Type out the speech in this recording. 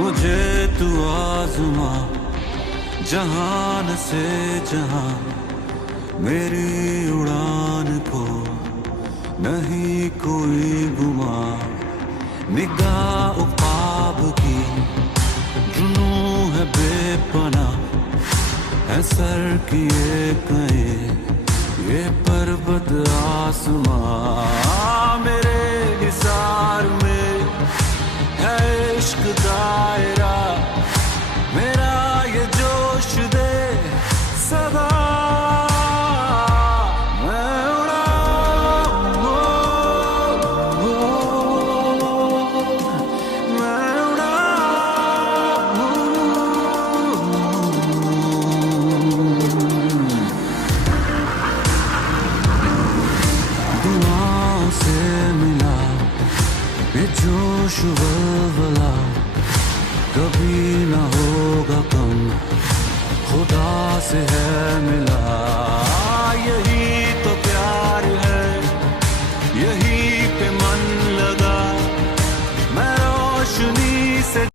मुझे तू आज़मा जहान से जहां, मेरी उड़ान को नहीं कोई गुमा। निगाह ख्वाब की जुनू है बेपना, है सर किए कहे ये पर्वत आसमां। मेरे निसार में है इश्क दायरा, मेरा ये जोश दे सदा। से मिला ये जोश वल्वला, कभी ना होगा कम, खुदा से है